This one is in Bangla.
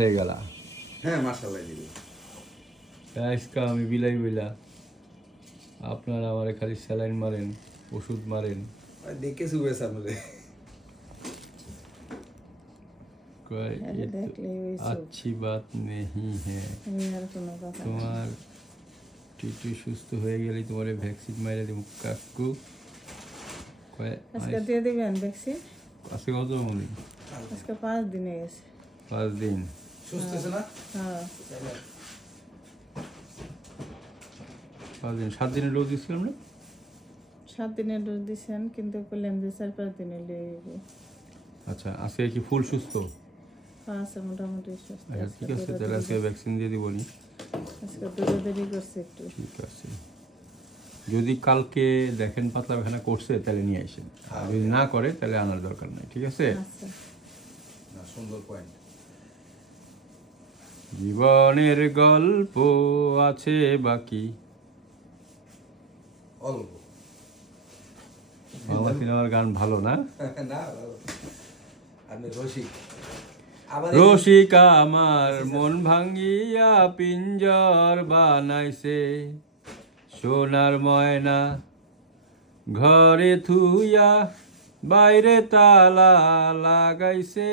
হয়ে গেল। হ্যাঁ মাশাআল্লাহ দিদি। আজকে আমি বিলাই বইলা আপনারা আমারে খালি স্যালাইন মারেন, ওষুধ মারেন। দেখে শুবে সামনে কয় ये तो अच्छी बात नहीं है। তোমার টিটু সুস্থ হয়ে গেলেই তোমার ভ্যাকসিন মাইরা দিব কাকু। কয় আজকে দিয়ে দিবেন ভ্যাকসিন? আজকে কত মনে? আজকে 5 দিন হয়ে গেছে। 5 দিন সুস্থ আছে না? হ্যাঁ 5 দিন 7 দিনের ডোজ দিছিলাম না? 7 দিনের ডোজ দিছেন, কিন্তু বললেন যে 4-5 দিনে লইব। আচ্ছা আজকে কি ফুল সুস্থ? আছে মোটামুটি সুস্থ। আচ্ছা ঠিক আছে, তাহলে আজকে ভ্যাকসিন দিয়ে দিব নি। আজকে দৌড়াদৌড়ি করছে একটু। ঠিক আছে, যদি কালকে দেখেন পাতলা পায়খানা করছে তাহলে নিয়ে আসেন, আর যদি না করে তাহলে আনার দরকার নাই। ঠিক আছে? আচ্ছা না সুন্দর পয়েন্ট। জীবনের গল্প আছে বাকি অল্প বাংলা সিনেমার গান ভালো না? না ভালো। আপনি রসিক আবার রসিকা আমার মন ভাঙ্গিয়া পিঞ্জর বানাইছে, সোনার ময়না ঘরে থুইয়া বাইরে তালা লাগাইছে।